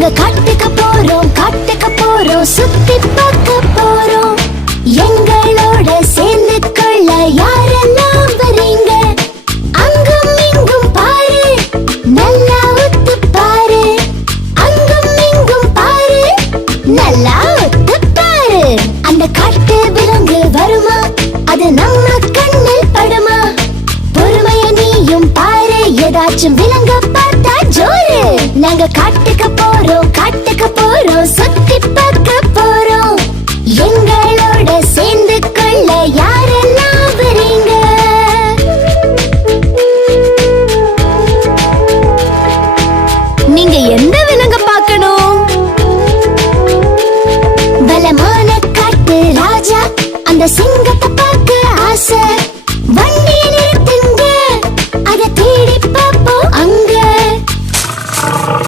நாங்க காட்டுக்கு போறோம் சுத்தி பார்க்க போறோம். எங்களோட சேர்ந்து கொள்ள யாரெல்லாம் வரீங்க? அங்கும் இங்கும் பாரு, நல்லா ஒத்து பாரு. அங்கும் இங்கும் பாரு, நல்லா ஒத்து பாரு. அந்த காட்டு விலங்கு வருமா? அது நம்ம கண்ணில் படுமா? பொறுமைய நீயும் பாரு, ஏதாச்சும் விலங்க பார்த்தா ஜோரு. நாங்க காட்டுக்கு போறோம் சுத்தி பார்க்க போறோம். எங்களோட சேர்ந்து கொள்ள யாரெல்லாம் வரீங்க? நீங்க எந்த